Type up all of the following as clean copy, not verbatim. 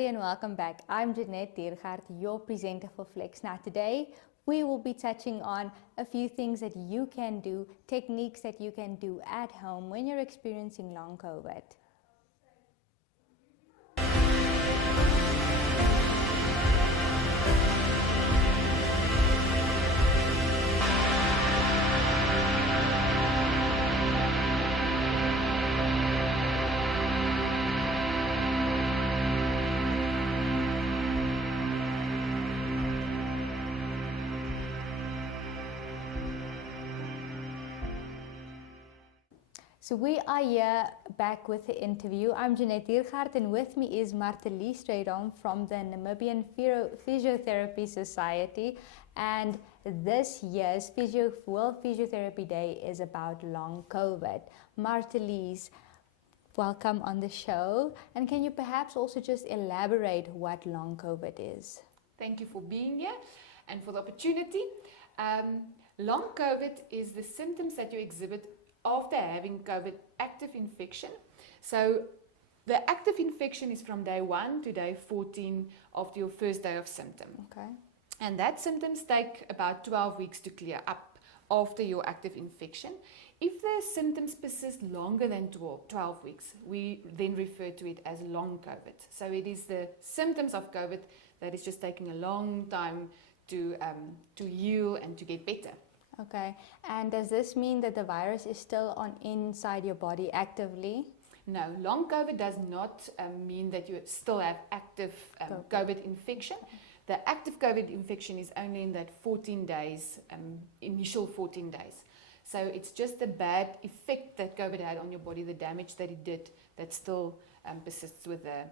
And welcome back. I'm Jeanette Diergaard, your presenter for Flex. Now today we will be touching on a few things that you can do, techniques that you can do at home when you're experiencing long COVID. So we are here back with the interview. I'm Jeanette Diergaard, and with me is Martelies Strydom from the Namibian Physiotherapy Society. And this year's World Physiotherapy Day is about long COVID. Martelies, welcome on the show. And can you perhaps also just elaborate what long COVID is? Thank you for being here and for the opportunity. Long COVID is the symptoms that you exhibit after having COVID active infection. So the active infection is from day 1 to day 14 of your first day of symptom. Okay. And that symptoms take about 12 weeks to clear up after your active infection. If the symptoms persist longer than 12 weeks, we then refer to it as long COVID. So it is the symptoms of COVID that is just taking a long time to heal and to get better. Okay, and does this mean that the virus is still inside your body actively? No, long COVID does not mean that you still have active COVID infection. The active COVID infection is only in that 14 days, initial 14 days. So it's just a bad effect that COVID had on your body, the damage that it did, that still persists with the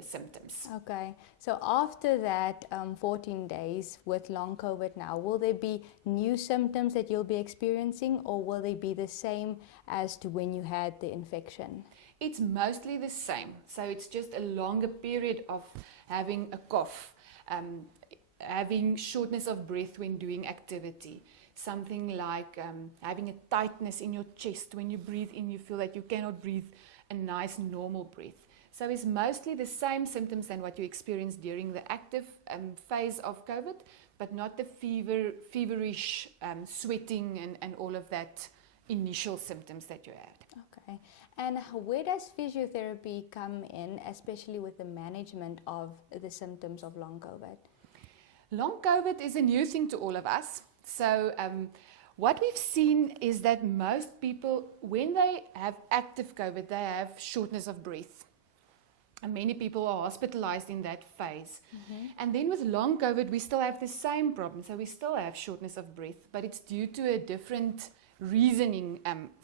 symptoms. Okay, so after that 14 days with long COVID now, will there be new symptoms that you'll be experiencing, or will they be the same as to when you had the infection? It's mostly the same. So it's just a longer period of having a cough, having shortness of breath when doing activity, something like having a tightness in your chest. When you breathe in, you feel that you cannot breathe a nice normal breath. So it's mostly the same symptoms than what you experienced during the active phase of COVID, but not the feverish sweating and all of that initial symptoms that you had. Okay. And where does physiotherapy come in, especially with the management of the symptoms of long COVID? Long COVID is a new thing to all of us. So what we've seen is that most people, when they have active COVID, they have shortness of breath. And many people are hospitalized in that phase. Mm-hmm. And then with long COVID, we still have the same problem. So we still have shortness of breath, but it's due to a different reasoning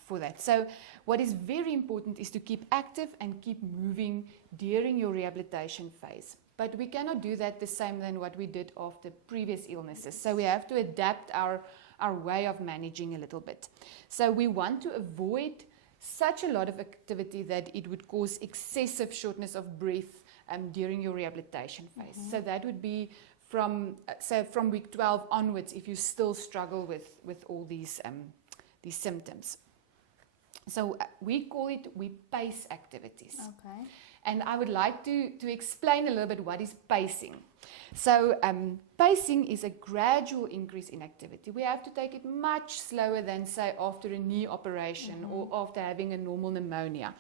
for that. So what is very important is to keep active and keep moving during your rehabilitation phase. But we cannot do that the same than what we did after previous illnesses. So we have to adapt our way of managing a little bit. So we want to avoid such a lot of activity that it would cause excessive shortness of breath during your rehabilitation phase. Mm-hmm. So that would be from week 12 onwards if you still struggle with all these symptoms. So we pace activities. Okay. And I would like to explain a little bit what is pacing. So pacing is a gradual increase in activity. We have to take it much slower than, say, after a knee operation or after having a normal pneumonia.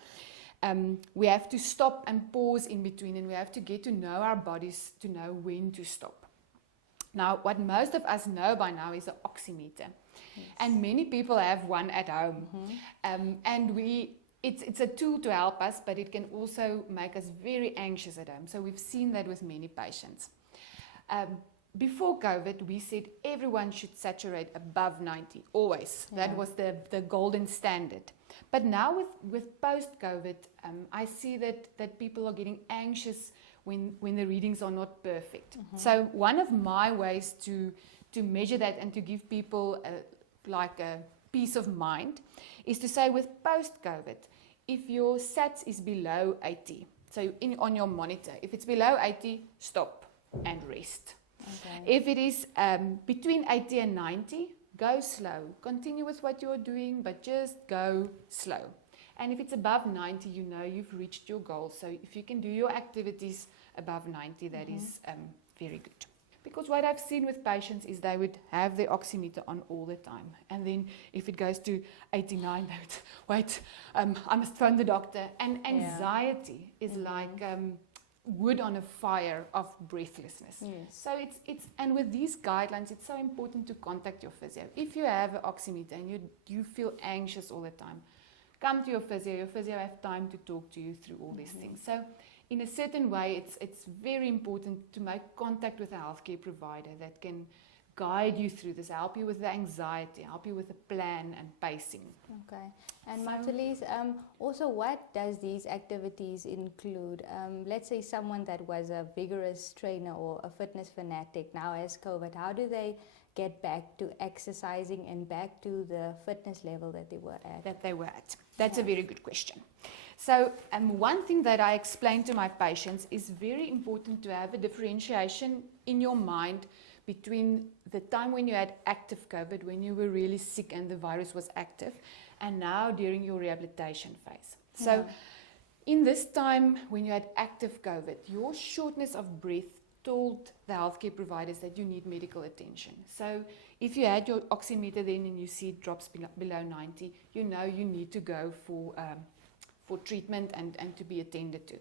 We have to stop and pause in between, and we have to get to know our bodies to know when to stop. Now, what most of us know by now is an oximeter. Yes. And many people have one at home. Mm-hmm. It's a tool to help us, but it can also make us very anxious at home. So we've seen that with many patients. Before COVID, we said everyone should saturate above 90, always. Yeah. That was the golden standard. But now with post-COVID, I see that people are getting anxious when the readings are not perfect. Mm-hmm. So one of my ways to measure that and to give people peace of mind is to say with post-COVID, if your SATS is below 80, so on your monitor, if it's below 80, stop and rest. Okay. If it is between 80 and 90, go slow. Continue with what you're doing, but just go slow. And if it's above 90, you know you've reached your goal. So if you can do your activities above 90, that is very good. Because what I've seen with patients is they would have their oximeter on all the time. And then if it goes to 89, they would, wait, I must phone the doctor. And anxiety is like wood on a fire of breathlessness. Yes. So it's and with these guidelines, it's so important to contact your physio. If you have an oximeter and you feel anxious all the time, come to your physio. Your physio have time to talk to you through all these things. So in a certain way, it's very important to make contact with a healthcare provider that can guide you through this, help you with the anxiety, help you with the plan and pacing. Okay. And Martelies, also what does these activities include? Let's say someone that was a vigorous trainer or a fitness fanatic now has COVID. How do they get back to exercising and back to the fitness level that they were at? That's a very good question. So one thing that I explain to my patients is very important to have a differentiation in your mind between the time when you had active COVID, when you were really sick and the virus was active, and now during your rehabilitation phase. So in this time when you had active COVID, your shortness of breath told the healthcare providers that you need medical attention. So if you had your oximeter then and you see it drops below 90, you know you need to go for treatment and to be attended to.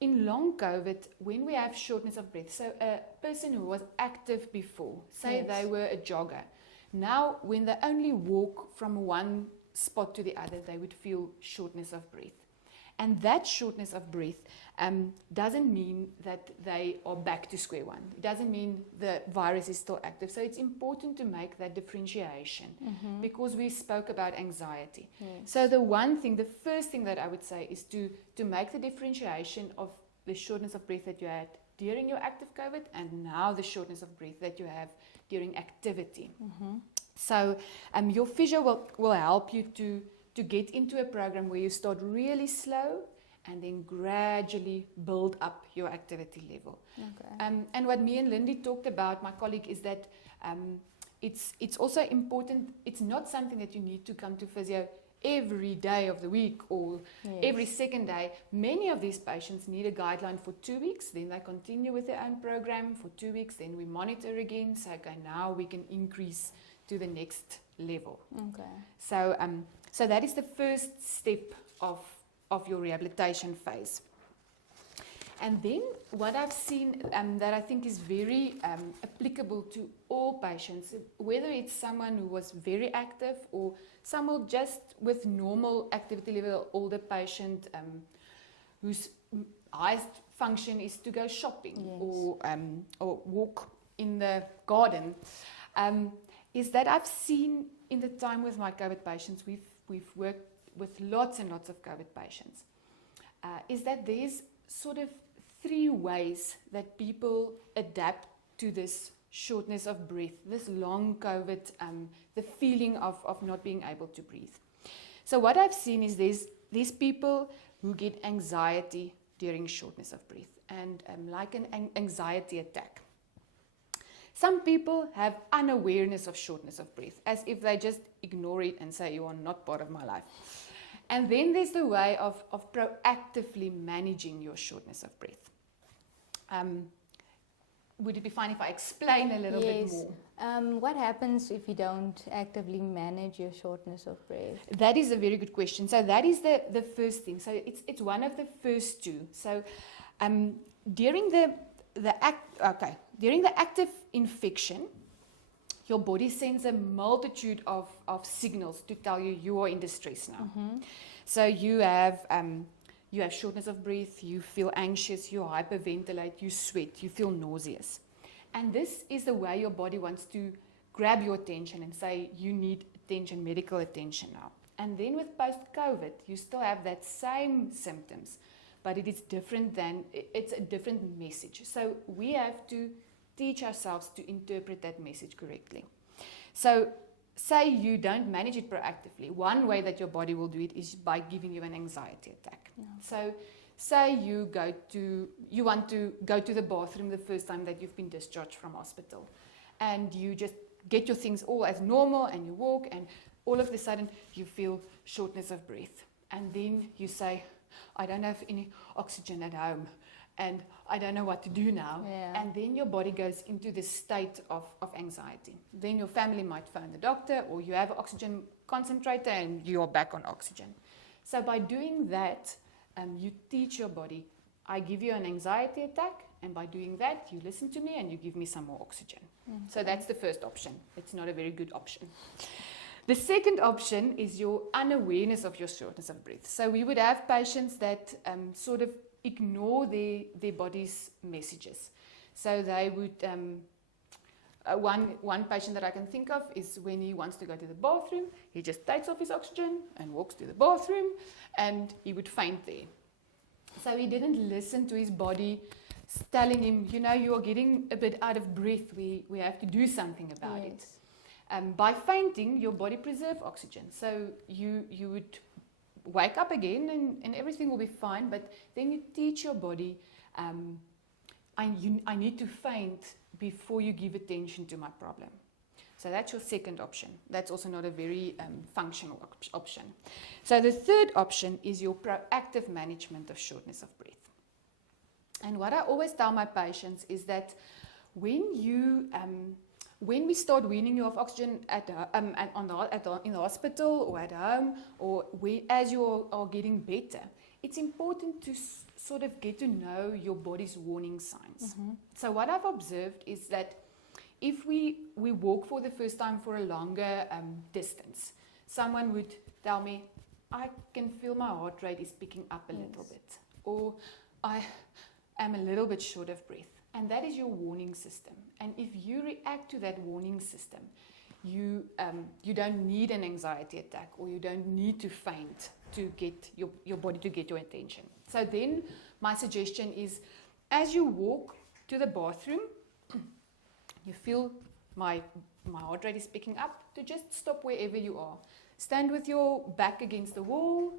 In long COVID, when we have shortness of breath, so a person who was active before, say they were a jogger, now when they only walk from one spot to the other, they would feel shortness of breath. And that shortness of breath doesn't mean that they are back to square one. It doesn't mean the virus is still active. So it's important to make that differentiation because we spoke about anxiety. Yes. So the first thing that I would say is to make the differentiation of the shortness of breath that you had during your active COVID and now the shortness of breath that you have during activity. So your physio will help you to get into a program where you start really slow and then gradually build up your activity level. Okay. And what me and Lindy talked about, my colleague, is that it's also important. It's not something that you need to come to physio every day of the week or every second day. Many of these patients need a guideline for 2 weeks, then they continue with their own program for 2 weeks, then we monitor again. So okay, now we can increase to the next level. Okay. So that is the first step of your rehabilitation phase. And then what I've seen that I think is very applicable to all patients, whether it's someone who was very active or someone just with normal activity level, older patient whose highest function is to go shopping or walk in the garden, is that I've seen in the time with my COVID patients, we've worked with lots and lots of COVID patients, is that there's sort of 3 ways that people adapt to this shortness of breath, this long COVID, the feeling of not being able to breathe. So what I've seen is there's these people who get anxiety during shortness of breath and like an anxiety attack. Some people have unawareness of shortness of breath, as if they just ignore it and say, you are not part of my life. And then there's the way of proactively managing your shortness of breath. Would it be fine if I explain a little bit more? What happens if you don't actively manage your shortness of breath? That is a very good question. So that is the first thing. So it's one of the first 2. So during during the active infection, your body sends a multitude of signals to tell you you are in distress now. So you have shortness of breath, you feel anxious, you hyperventilate, you sweat, you feel nauseous. And this is the way your body wants to grab your attention and say you need attention, medical attention now. And then with post-COVID, you still have that same symptoms, but it's a different message. So we have to teach ourselves to interpret that message correctly. So say you don't manage it proactively, one way that your body will do it is by giving you an anxiety attack. Yeah. So say you want to go to the bathroom the first time that you've been discharged from hospital, and you just get your things all as normal, and you walk, and all of a sudden you feel shortness of breath, and then you say, I don't have any oxygen at home, and I don't know what to do now. Yeah. And then your body goes into this state of anxiety. Then your family might phone the doctor, or you have an oxygen concentrator and you're back on oxygen. So by doing that, you teach your body, I give you an anxiety attack, and by doing that, you listen to me and you give me some more oxygen. Mm-hmm. So that's the first option. It's not a very good option. The second option is your unawareness of your shortness of breath. So we would have patients that sort of ignore their body's messages. So they would, one patient that I can think of is when he wants to go to the bathroom, he just takes off his oxygen and walks to the bathroom, and he would faint there. So he didn't listen to his body telling him, you know, you are getting a bit out of breath, we have to do something about it. By fainting, your body preserves oxygen. So you would wake up again and everything will be fine, but then you teach your body, I need to faint before you give attention to my problem. So that's your second option. That's also not a very functional option. So the third option is your proactive management of shortness of breath. And what I always tell my patients is that when we start weaning you of oxygen in the hospital or at home, or as you are getting better, it's important to sort of get to know your body's warning signs. Mm-hmm. So what I've observed is that if we walk for the first time for a longer distance, someone would tell me, I can feel my heart rate is picking up a little bit, or I am a little bit short of breath. And that is your warning system. And if you react to that warning system, you don't need an anxiety attack, or you don't need to faint to get your body to get your attention. So then my suggestion is, as you walk to the bathroom, you feel my heart rate is picking up, to just stop wherever you are. Stand with your back against the wall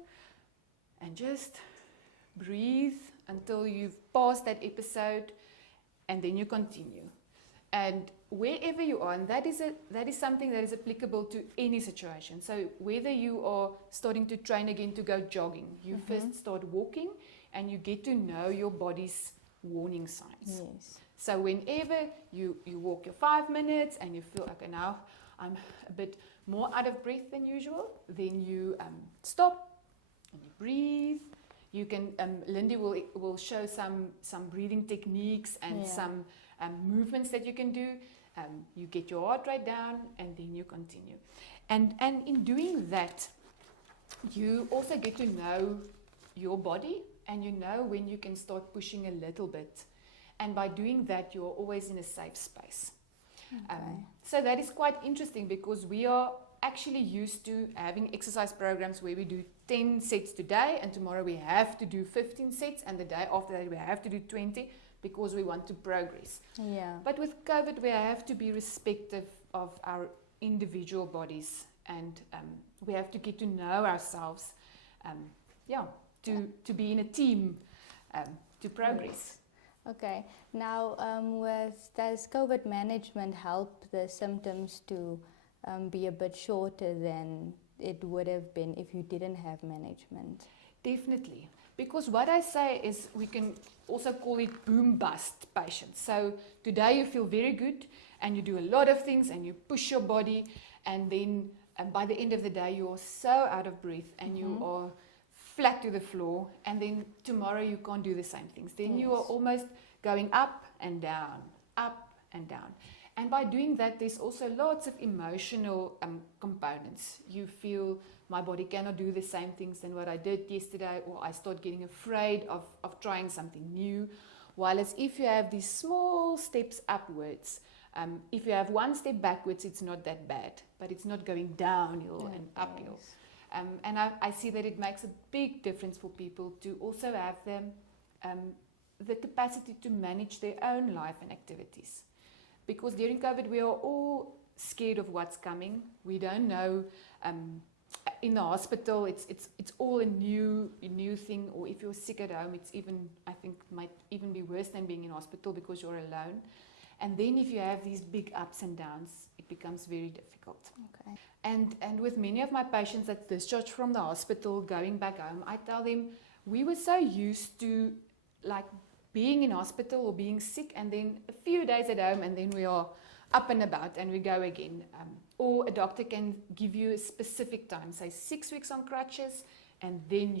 and just breathe until you've passed that episode, and then you continue. And wherever you are, and that is something that is applicable to any situation. So whether you are starting to train again to go jogging, you first start walking and you get to know your body's warning signs. Yes. So whenever you walk your 5 minutes and you feel, okay, now I'm a bit more out of breath than usual, then you stop and you breathe. You can, Lindy will show some breathing techniques and some movements that you can do. You get your heart rate down and then you continue. And in doing that, you also get to know your body, and you know when you can start pushing a little bit. And by doing that, you're always in a safe space. Okay. So that is quite interesting, because we are actually used to having exercise programs where we do 10 sets today, and tomorrow we have to do 15 sets, and the day after that we have to do 20, because we want to progress. Yeah. But with COVID, we have to be respective of our individual bodies, and we have to get to know ourselves, to be in a team, to progress. Yes. Okay. Now, does COVID management help the symptoms to be a bit shorter than it would have been if you didn't have management? Definitely. Because what I say is, we can also call it boom-bust patients. So today you feel very good and you do a lot of things and you push your body, and then by the end of the day you're so out of breath and you are flat to the floor, and then tomorrow you can't do the same things. Then you are almost going up and down, up and down. And by doing that, there's also lots of emotional components. You feel, my body cannot do the same things than what I did yesterday, or I start getting afraid of trying something new. While as if you have these small steps upwards, if you have one step backwards, it's not that bad, but it's not going downhill and uphill. And I see that it makes a big difference for people to also have the capacity to manage their own life and activities. Because during COVID, we are all scared of what's coming. We don't know. In the hospital, it's all a new thing. Or if you're sick at home, it's even, I think, might even be worse than being in hospital because you're alone. And then if you have these big ups and downs, it becomes very difficult. Okay. And with many of my patients that discharge from the hospital, going back home, I tell them we were so used to like being in hospital or being sick, and then a few days at home, and then we are up and about and we go again. Or a doctor can give you a specific time, say 6 weeks on crutches, and then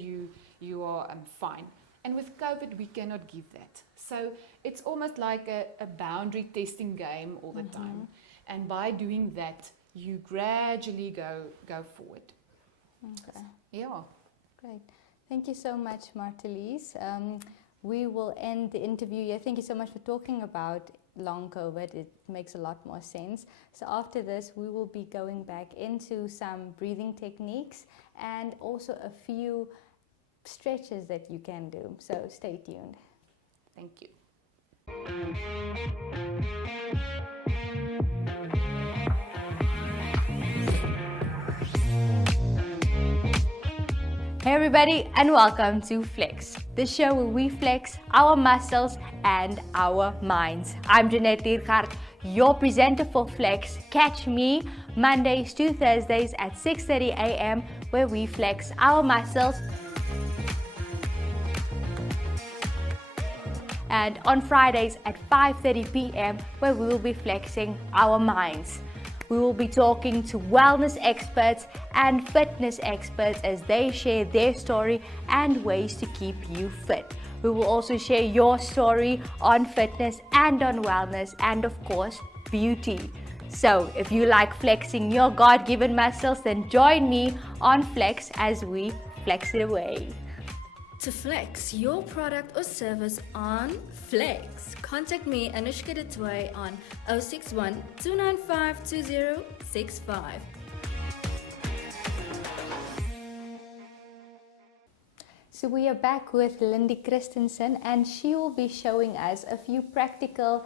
you are fine. And with COVID, we cannot give that. So it's almost like a boundary testing game all the time. And by doing that, you gradually go forward. Okay. Yeah. Great. Thank you so much, Martelise. We will end the interview here. Thank you so much for talking about long COVID. It makes a lot more sense. So after this, we will be going back into some breathing techniques and also a few stretches that you can do. So stay tuned. Thank you. Hey everybody, and welcome to Flex, the show where we flex our muscles and our minds. I'm Jeanette Diergaard, your presenter for Flex. Catch me Mondays to Thursdays at 6:30 a.m. where we flex our muscles, and on Fridays at 5:30 p.m. where we will be flexing our minds. We will be talking to wellness experts and fitness experts as they share their story and ways to keep you fit. We will also share your story on fitness and on wellness and, of course, beauty. So if you like flexing your God-given muscles, then join me on Flex as we flex it away. To flex your product or service on Flex, contact me, Anushka Detway, on 061 295 2065. So we are back with Lindy Christensen, and she will be showing us a few practical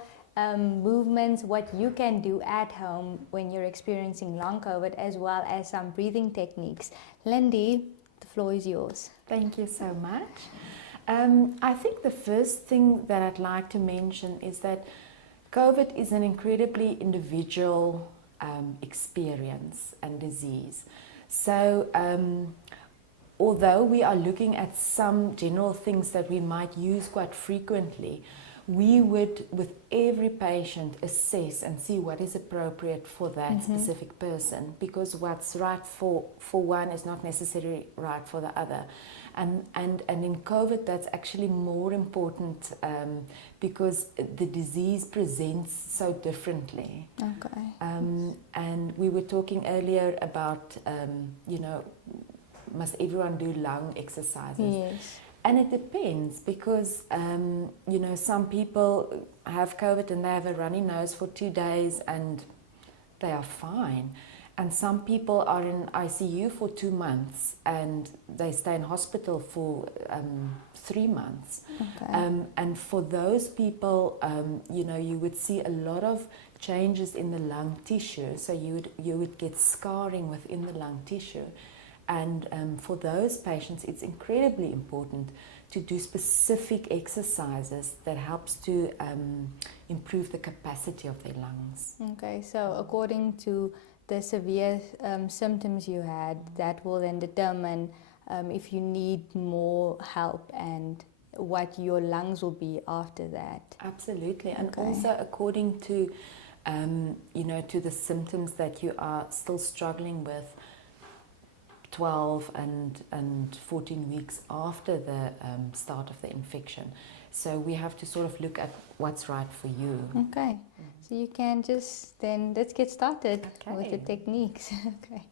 movements, what you can do at home when you're experiencing long COVID, as well as some breathing techniques. Lindy, the floor is yours. Thank you so much. I think the first thing that I'd like to mention is that COVID is an incredibly individual experience and disease. So although we are looking at some general things that we might use quite frequently, we would, with every patient, assess and see what is appropriate for that specific person, because what's right for one is not necessarily right for the other. And in COVID, that's actually more important because the disease presents so differently. Okay. And we were talking earlier about, must everyone do lung exercises? Yes. And it depends because, some people have COVID and they have a runny nose for 2 days and they are fine. And some people are in ICU for 2 months and they stay in hospital for 3 months. Okay. And for those people, you would see a lot of changes in the lung tissue. So you would get scarring within the lung tissue. And for those patients, it's incredibly important to do specific exercises that helps to improve the capacity of their lungs. Okay, so according to the severe symptoms you had, that will then determine if you need more help and what your lungs will be after that. Absolutely, and Okay. also according to, to the symptoms that you are still struggling with 12 and 14 weeks after the start of the infection. So we have to sort of look at what's right for you. Okay, so you can let's get started with the Okay. techniques. Okay.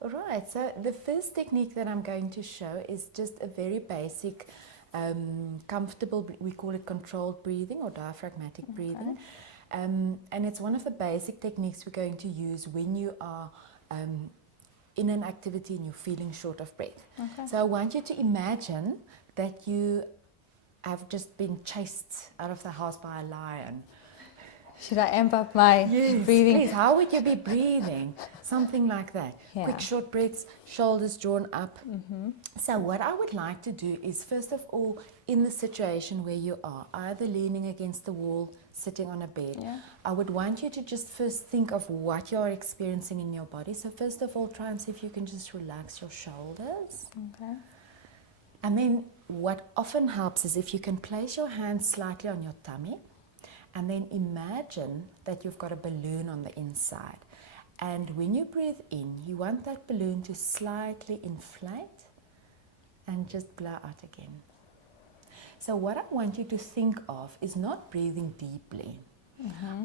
All right, so the first technique that I'm going to show is just a very basic, comfortable, we call it controlled breathing or diaphragmatic breathing. And it's one of the basic techniques we're going to use when you are in an activity and you're feeling short of breath. Okay. So I want you to imagine that you have just been chased out of the house by a lion. Should I amp up my breathing? Please, how would you be breathing? Something like that. Yeah. Quick, short breaths, shoulders drawn up. So what I would like to do is, first of all, in the situation where you are, either leaning against the wall, sitting on a bed, I would want you to just first think of what you are experiencing in your body. So first of all, try and see if you can just relax your shoulders. Okay. And then what often helps is if you can place your hands slightly on your tummy, and then imagine that you've got a balloon on the inside. And when you breathe in, you want that balloon to slightly inflate and just blow out again. So what I want you to think of is not breathing deeply.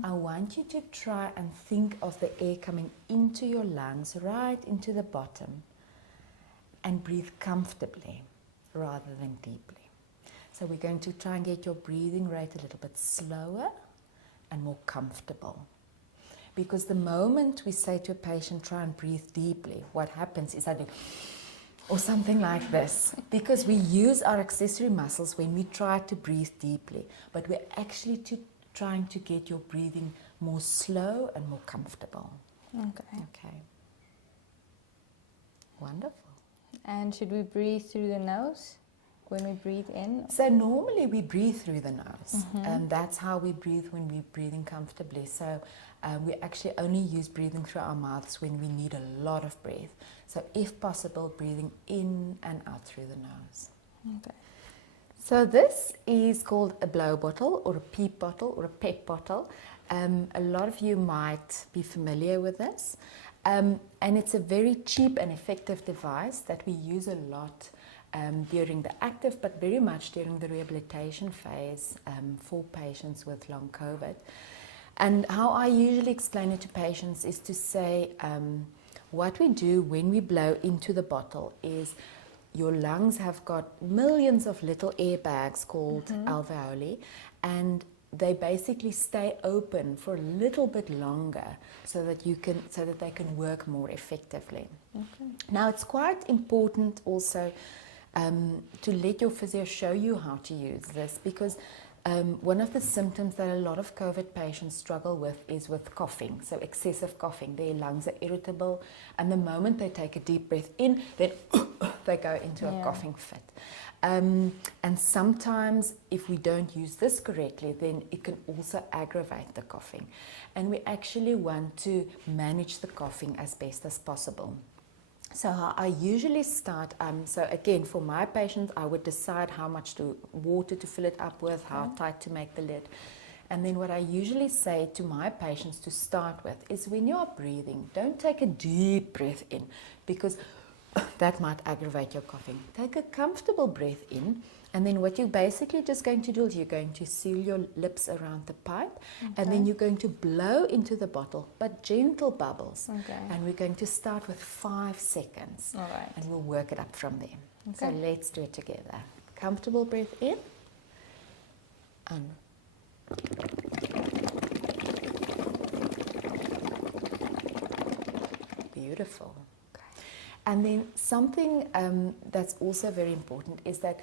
I want you to try and think of the air coming into your lungs, right into the bottom, and breathe comfortably rather than deeply. So we're going to try and get your breathing rate a little bit slower and more comfortable. Because the moment we say to a patient, try and breathe deeply, what happens is I do, or something like this. Because we use our accessory muscles when we try to breathe deeply, but we're actually trying to get your breathing more slow and more comfortable. Okay. Wonderful. And should we breathe through the nose when we breathe in? So normally we breathe through the nose, and that's how we breathe when we're breathing comfortably. So we actually only use breathing through our mouths when we need a lot of breath. So if possible, breathing in and out through the nose. Okay. So this is called a blow bottle or a PEEP bottle or a PEP bottle. A lot of you might be familiar with this. And it's a very cheap and effective device that we use a lot during the active, but very much during the rehabilitation phase for patients with long COVID. And how I usually explain it to patients is to say, what we do when we blow into the bottle is your lungs have got millions of little air bags called alveoli, and they basically stay open for a little bit longer so that they can work more effectively. Now it's quite important also to let your physio show you how to use this, because one of the symptoms that a lot of COVID patients struggle with is with coughing, so excessive coughing. Their lungs are irritable, and the moment they take a deep breath in, then they go into a coughing fit. And sometimes if we don't use this correctly, then it can also aggravate the coughing. And we actually want to manage the coughing as best as possible. So how I usually start, so again, for my patients, I would decide how much water to fill it up with, how tight to make the lid. And then what I usually say to my patients to start with is, when you're breathing, don't take a deep breath in, because that might aggravate your coughing. Take a comfortable breath in, and then what you're basically just going to do is you're going to seal your lips around the pipe, and then you're going to blow into the bottle, but gentle bubbles. And we're going to start with 5 seconds, and we'll work it up from there. So let's do it together. Comfortable breath in, and beautiful. And then something that's also very important is that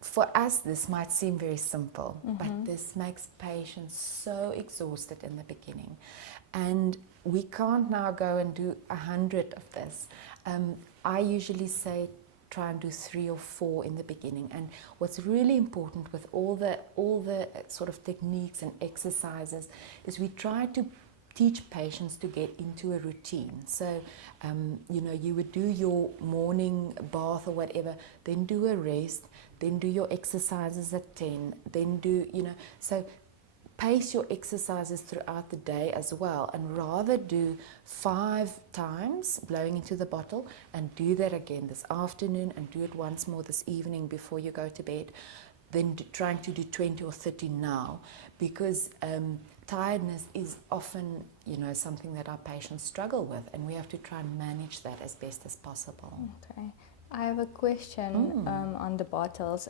for us, this might seem very simple, but this makes patients so exhausted in the beginning. And we can't now go and do 100 of this. I usually say try and do 3 or 4 in the beginning. And what's really important with all the sort of techniques and exercises is we try to teach patients to get into a routine. So, you would do your morning bath or whatever, then do a rest, then do your exercises at 10, then do, so pace your exercises throughout the day as well, and rather do 5 times blowing into the bottle, and do that again this afternoon, and do it once more this evening before you go to bed, then trying to do 20 or 30 now, because tiredness is often, something that our patients struggle with, and we have to try and manage that as best as possible. Okay. I have a question on the bottles.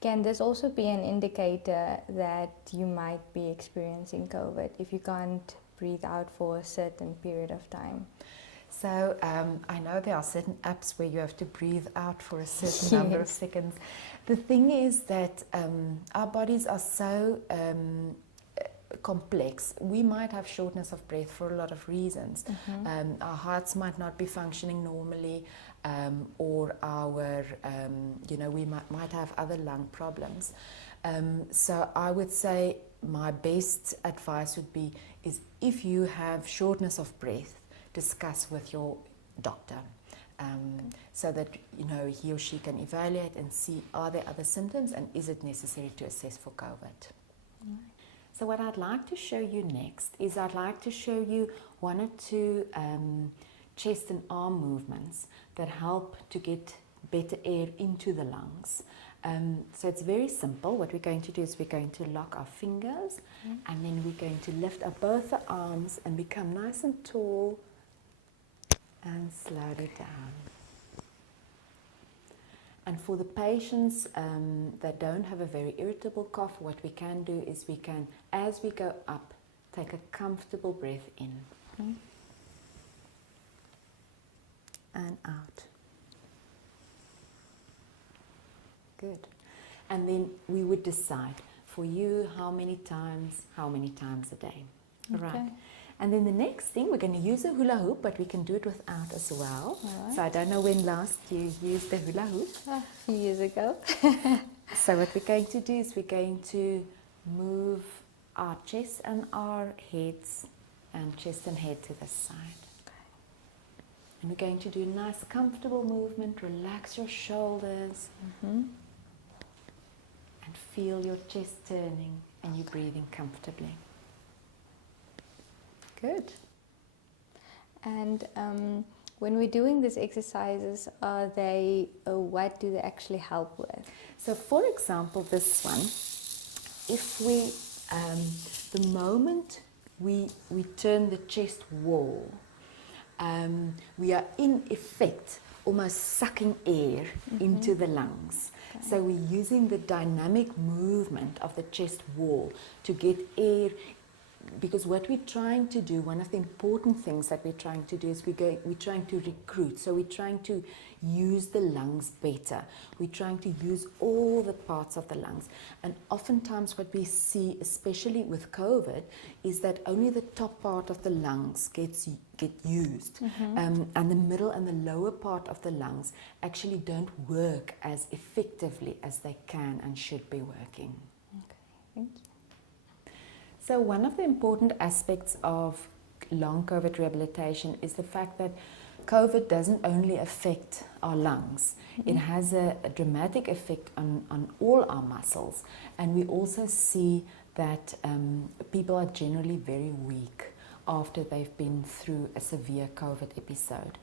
Can this also be an indicator that you might be experiencing COVID if you can't breathe out for a certain period of time? So I know there are certain apps where you have to breathe out for a certain number of seconds. The thing is that our bodies are so complex. We might have shortness of breath for a lot of reasons. Our hearts might not be functioning normally, or our, we might have other lung problems. So I would say my best advice would be is if you have shortness of breath, discuss with your doctor. So that he or she can evaluate and see are there other symptoms and is it necessary to assess for COVID. So what I'd like to show you next is I'd like to show you one or two chest and arm movements that help to get better air into the lungs. So it's very simple. What we're going to do is we're going to lock our fingers and then we're going to lift up both the arms and become nice and tall and slow it down. And for the patients that don't have a very irritable cough, what we can do is we can, as we go up, take a comfortable breath in and out. Good. And then we would decide for you how many times a day. Okay. Right. And then the next thing, we're going to use a hula hoop, but we can do it without as well. Right. So I don't know when last you used the hula hoop. A few years ago. So what we're going to do is we're going to move our chest and our heads and chest and head to the side. And we're going to do a nice comfortable movement. Relax your shoulders and feel your chest turning and you breathing comfortably. Good. And when we're doing these exercises, are they, what do they actually help with? So for example, this one, if we, the moment we turn the chest wall, we are in effect almost sucking air into the lungs. Okay. So we're using the dynamic movement of the chest wall to get air, because what we're trying to do, one of the important things that we're trying to do is we're trying to recruit. So we're trying to use the lungs better. We're trying to use all the parts of the lungs. And oftentimes what we see, especially with COVID, is that only the top part of the lungs get used. And the middle and the lower part of the lungs actually don't work as effectively as they can and should be working. Okay, thank you. So one of the important aspects of long COVID rehabilitation is the fact that COVID doesn't only affect our lungs. It has a dramatic effect on all our muscles. And we also see that people are generally very weak after they've been through a severe COVID episode.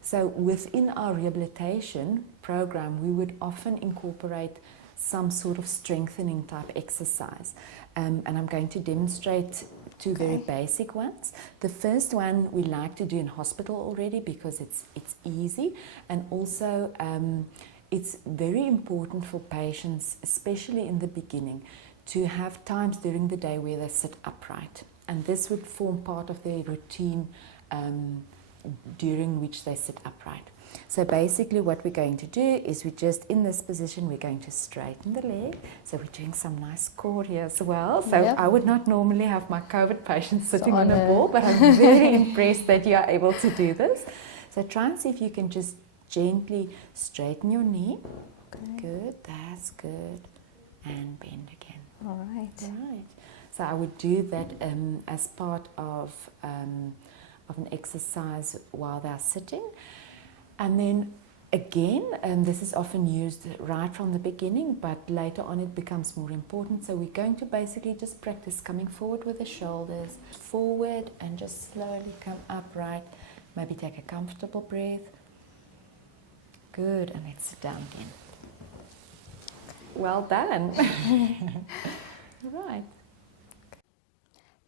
So within our rehabilitation program, we would often incorporate some sort of strengthening type exercise. And I'm going to demonstrate two very basic ones. The first one we like to do in hospital already because it's easy, and also it's very important for patients, especially in the beginning, to have times during the day where they sit upright. And this would form part of their routine during which they sit upright. So basically what we're going to do is we just, in this position, we're going to straighten the leg. So we're doing some nice core here as well. So I would not normally have my COVID patients sitting on a ball, but I'm very impressed that you are able to do this. So try and see if you can just gently straighten your knee. Okay. Good, that's good. And bend again. All right. Right. So I would do that as part of an exercise while they're sitting. And then again, this is often used right from the beginning, but later on it becomes more important. So we're going to basically just practice coming forward with the shoulders, forward, and just slowly come upright. Maybe take a comfortable breath. Good, and let's sit down again. Well done. Right.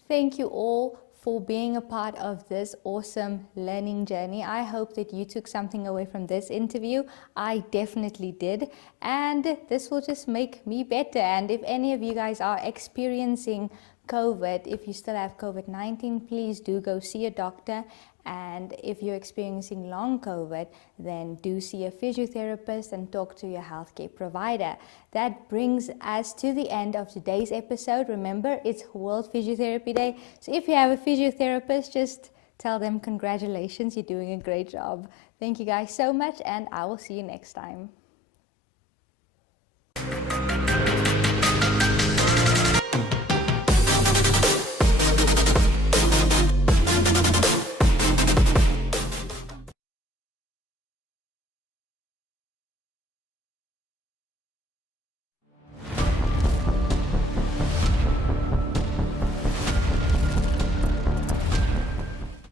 Thank you all for being a part of this awesome learning journey. I hope that you took something away from this interview. I definitely did. And this will just make me better. And if any of you guys are experiencing COVID, if you still have COVID-19, please do go see a doctor And if you're experiencing long COVID, then do see a physiotherapist and talk to your healthcare provider. That brings us to the end of today's episode. Remember, it's World Physiotherapy Day. So if you have a physiotherapist, just tell them congratulations, you're doing a great job. Thank you guys so much, and I will see you next time.